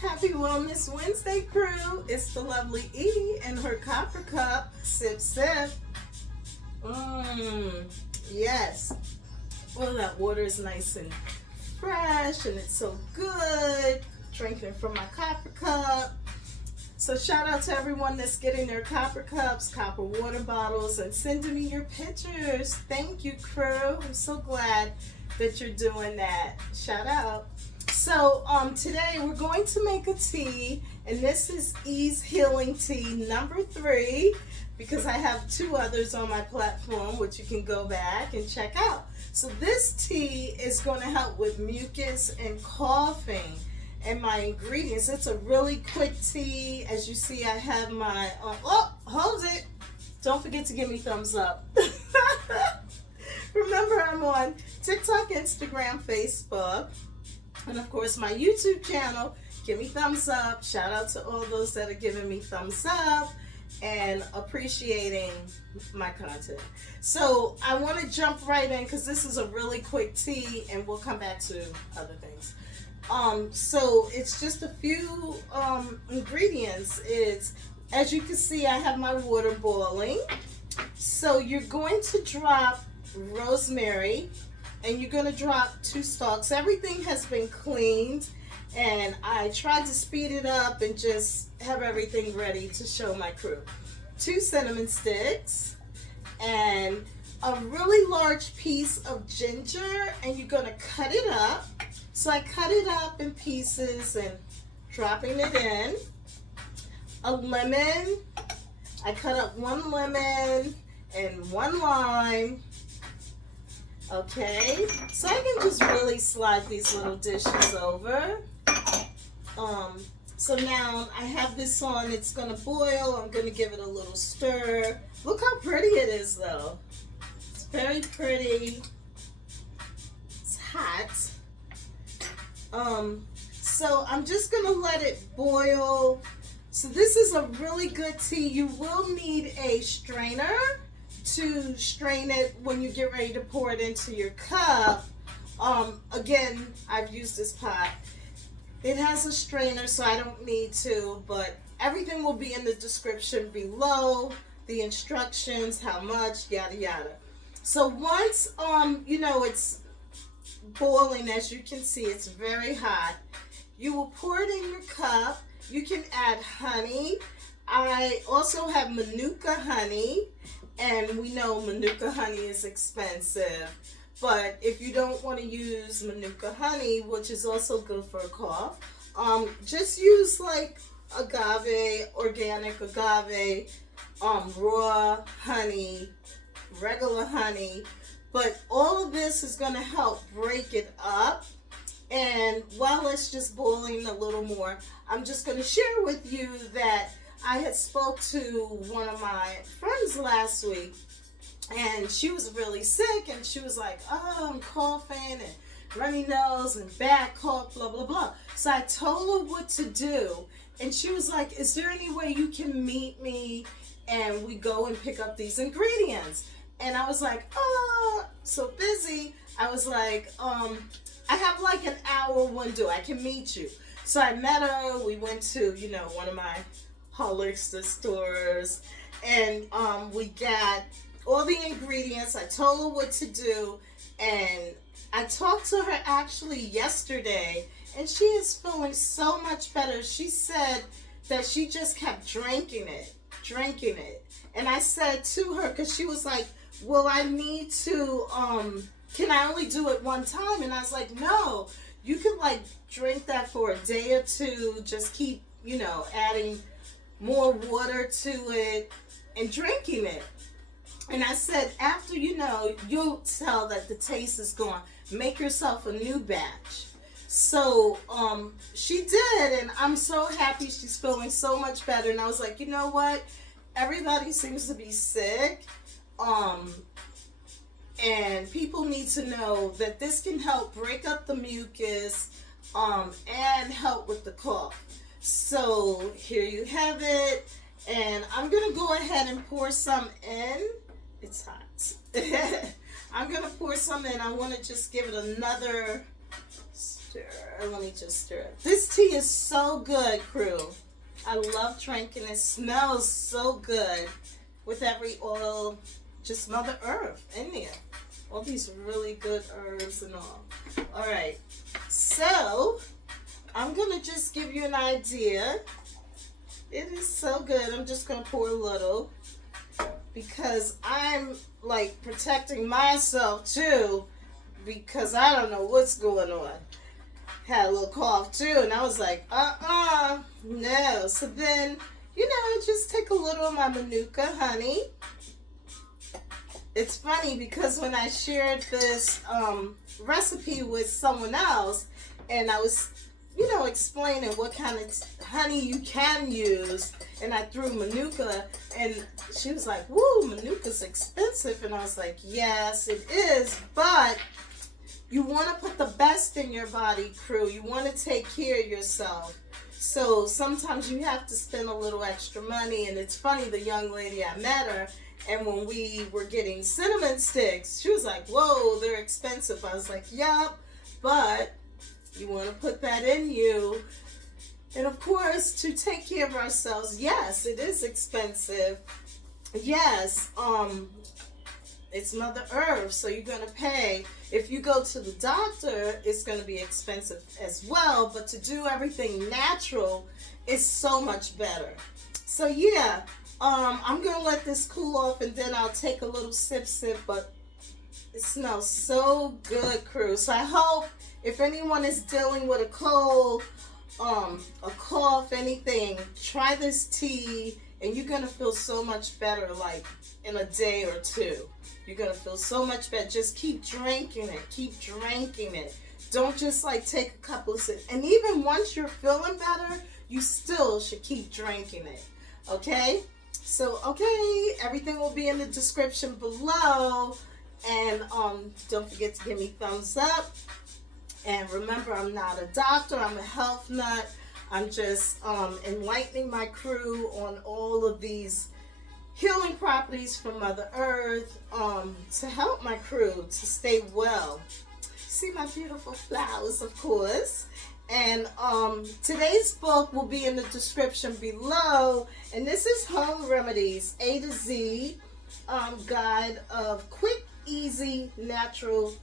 Happy Wellness Wednesday, crew. It's the lovely Edie and her copper cup. Sip, sip. Yes. Well, that water is nice and fresh and it's so good. Drinking from my copper cup. So shout out to everyone that's getting their copper cups, copper water bottles, and sending me your pictures. Thank you, crew. I'm so glad that you're doing that. Shout out. So today we're going to make a tea, and this is Ease Healing Tea number 3, because I have 2 others on my platform which you can go back and check out. So this tea is going to help with mucus and coughing. And my ingredients, it's a really quick tea. As you see, I have my hold it, don't forget to give me thumbs up. Remember, I'm on TikTok, Instagram, Facebook, and of course my YouTube channel. Give me thumbs up. Shout out to all those that are giving me thumbs up and appreciating my content. So I want to jump right in because this is a really quick tea, and we'll come back to other things. So it's just a few ingredients. It's, as you can see, I have my water boiling. So you're going to drop rosemary, and you're going to drop 2 stalks. Everything has been cleaned, and I tried to speed it up and just have everything ready to show my crew. 2 cinnamon sticks, and a really large piece of ginger, and you're going to cut it up. So I cut it up in pieces and dropping it in. A lemon. I cut up 1 lemon and 1 lime. Okay, so I can just really slide these little dishes over. So now I have this on. It's going to boil. I'm going to give it a little stir. Look how pretty it is, though. It's very pretty. It's hot. So I'm just going to let it boil. So this is a really good tea. You will need a strainer to strain it when you get ready to pour it into your cup. Again, I've used this pot. It has a strainer, so I don't need to, but everything will be in the description below. The instructions, how much, yada yada. So once it's boiling, as you can see, it's very hot. You will pour it in your cup. You can add honey. I also have Manuka honey, and we know Manuka honey is expensive. But if you don't want to use Manuka honey, which is also good for a cough, just use like agave, organic agave, raw honey, regular honey. But all of this is going to help break it up. And while it's just boiling a little more, I'm just going to share with you that I had spoke to one of my friends last week, and she was really sick, and she was like, oh, I'm coughing and runny nose and bad cough, blah, blah, blah. So I told her what to do, and she was like, is there any way you can meet me and we go and pick up these ingredients? And I was like, oh, so busy. I was like, I have like an hour window. I can meet you. So I met her. We went to, one of my Hollister stores, and we got all the ingredients. I told her what to do, and I talked to her actually yesterday, and she is feeling so much better. She said that she just kept drinking it. And I said to her, because she was like, well, I need to, can I only do it one time? And I was like, no, you could like drink that for a day or 2, just keep, adding more water to it and drinking it. And I said, after, you'll tell that the taste is gone. Make yourself a new batch. So she did, and I'm so happy. She's feeling so much better. And I was like, you know what? Everybody seems to be sick. And people need to know that this can help break up the mucus and help with the cough. So here you have it. And I'm going to go ahead and pour some in. It's hot. I'm going to pour some in. I want to just give it another Stir. Let me just stir it. This tea is so good, crew. I love drinking it. Smells so good with every oil, just Mother Earth in there. All these really good herbs and all. All right. So, I'm going to just give you an idea. It is so good. I'm just going to pour a little because I'm like protecting myself too because I don't know what's going on. Had a little cough too, and I was like, no. So then, just take a little of my Manuka honey. It's funny because when I shared this recipe with someone else, and I was, explaining what kind of honey you can use, and I threw Manuka, and she was like, woo, Manuka's expensive, and I was like, yes, it is, but you want to put the best in your body, crew. You want to take care of yourself. So sometimes you have to spend a little extra money. And it's funny, the young lady, I met her, and when we were getting cinnamon sticks, she was like, whoa, they're expensive. I was like, yup, but you want to put that in you. And of course, to take care of ourselves, yes, it is expensive. Yes, it's Mother Earth, so you're going to pay. If you go to the doctor, it's going to be expensive as well, but to do everything natural is so much better. So yeah, I'm going to let this cool off and then I'll take a little sip, but it smells so good, crew. So I hope if anyone is dealing with a cold, a cough, anything, try this tea and you're going to feel so much better like in a day or two. You're going to feel so much better. Just keep drinking it. Keep drinking it. Don't just like take a couple of sips. And even once you're feeling better, you still should keep drinking it. Okay? So, okay, everything will be in the description below. And don't forget to give me thumbs up. And remember, I'm not a doctor. I'm a health nut. I'm just enlightening my crew on all of these healing properties from Mother Earth to help my crew to stay well. See my beautiful flowers, of course. And today's book will be in the description below. And this is Home Remedies, A to Z guide of quick, easy, natural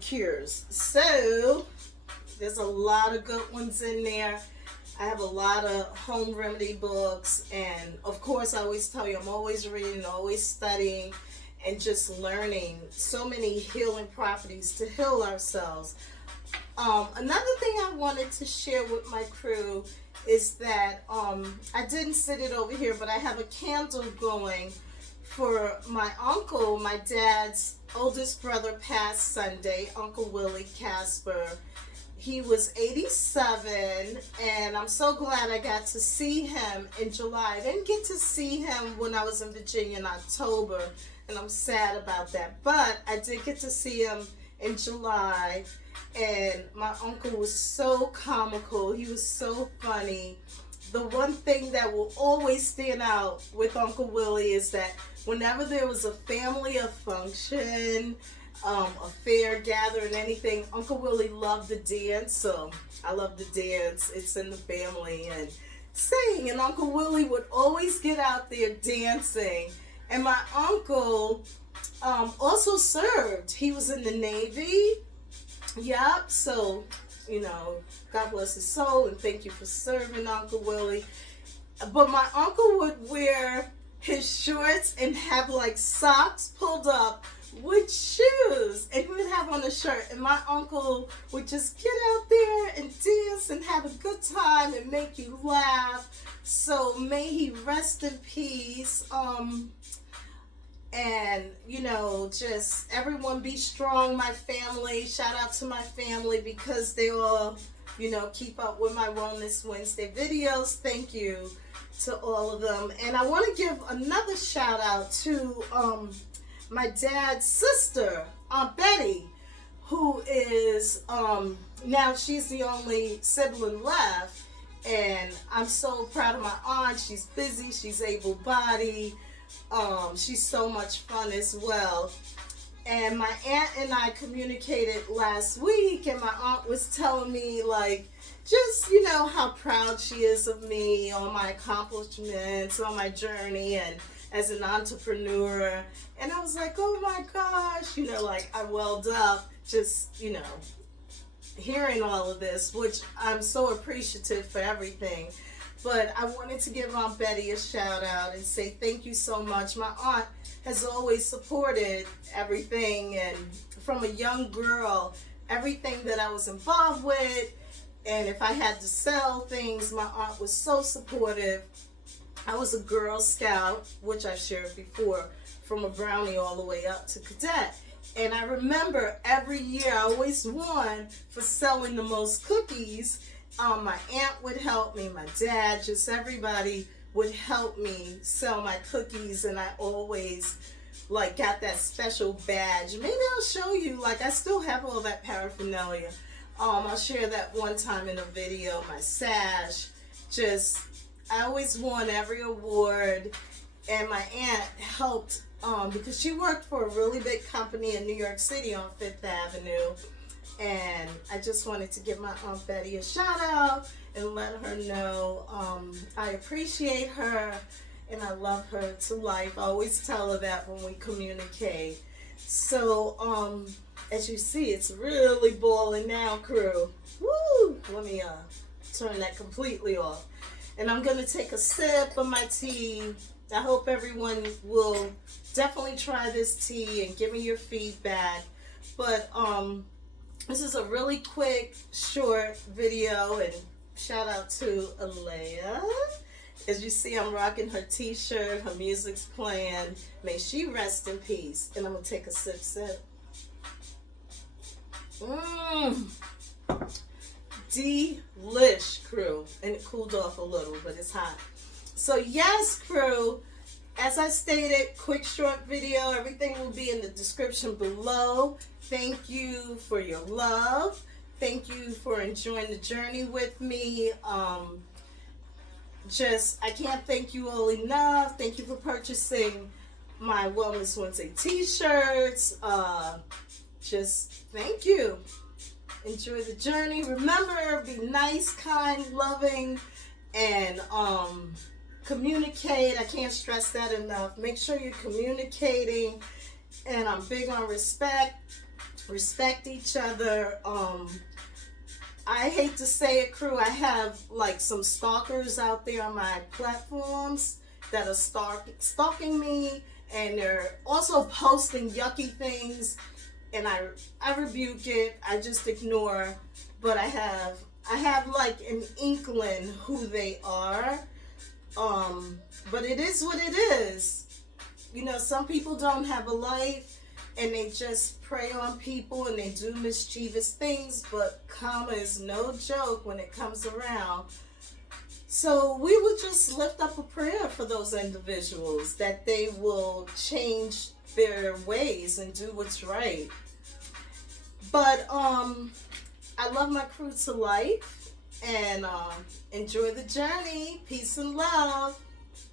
cures. So there's a lot of good ones in there. I have a lot of home remedy books, and of course I always tell you I'm always reading, always studying, and just learning so many healing properties to heal ourselves. Another thing I wanted to share with my crew is that I didn't sit it over here, but I have a candle going for my uncle. My dad's oldest brother passed Sunday, Uncle Willie Casper. He was 87, and I'm so glad I got to see him in July. I didn't get to see him when I was in Virginia in October, and I'm sad about that. But I did get to see him in July, and my uncle was so comical. He was so funny. The one thing that will always stand out with Uncle Willie is that whenever there was a family, a function, a fair gathering, anything, Uncle Willie loved to dance. So I love to dance. It's in the family and sing. And Uncle Willie would always get out there dancing. And my uncle also served. He was in the Navy. Yep. So, God bless his soul and thank you for serving, Uncle Willie. But my uncle would wear his shorts and have like socks pulled up with shoes, and he would have on a shirt, and my uncle would just get out there and dance and have a good time and make you laugh. So may he rest in peace. And just everyone be strong. My family, shout out to my family because they all keep up with my Wellness Wednesday videos. Thank you to all of them. And I want to give another shout out to my dad's sister, Aunt Betty, who is, now she's the only sibling left, and I'm so proud of my aunt. She's busy, she's able-bodied, she's so much fun as well. And my aunt and I communicated last week, and my aunt was telling me, like, just, you know, how proud she is of me, on my accomplishments, on my journey, and as an entrepreneur. And I was like, oh my gosh, you know, like, I welled up just, you know, hearing all of this, which I'm so appreciative for everything. But I wanted to give Aunt Betty a shout out and say thank you so much. My aunt has always supported everything, and from a young girl, everything that I was involved with, and if I had to sell things, my aunt was so supportive. I was a Girl Scout, which I've shared before, from a brownie all the way up to cadet. And I remember every year I always won for selling the most cookies. My aunt would help me, my dad, just everybody would help me sell my cookies, and I always like got that special badge. Maybe I'll show you, like I still have all that paraphernalia. I'll share that one time in a video, my sash. Just, I always won every award, and my aunt helped because she worked for a really big company in New York City on Fifth Avenue. And I just wanted to give my Aunt Betty a shout out and let her know I appreciate her and I love her to life. I always tell her that when we communicate. So as you see, it's really boiling now, crew. Woo! Let me turn that completely off. And I'm going to take a sip of my tea. I hope everyone will definitely try this tea and give me your feedback. But this is a really quick, short video, and shout out to Alea. As you see, I'm rocking her t-shirt, her music's playing. May she rest in peace. And I'm going to take a sip. Delish, crew. And it cooled off a little, but it's hot. So yes, crew, as I stated, quick short video, everything will be in the description below. Thank you for your love. Thank you for enjoying the journey with me. I can't thank you all enough. Thank you for purchasing my Wellness Wednesday t-shirts. Just thank you. Enjoy the journey. Remember, be nice, kind, loving, and communicate. I can't stress that enough. Make sure you're communicating, and I'm big on respect. Respect each other. I hate to say it, crew, I have like some stalkers out there on my platforms that are stalking me, and they're also posting yucky things, and I rebuke it. I just ignore, but I have like an inkling who they are. But it is what it is. You know, some people don't have a life and they just prey on people and they do mischievous things, but karma is no joke when it comes around. So we would just lift up a prayer for those individuals that they will change their ways and do what's right. But I love my crew to life, and enjoy the journey. Peace and love.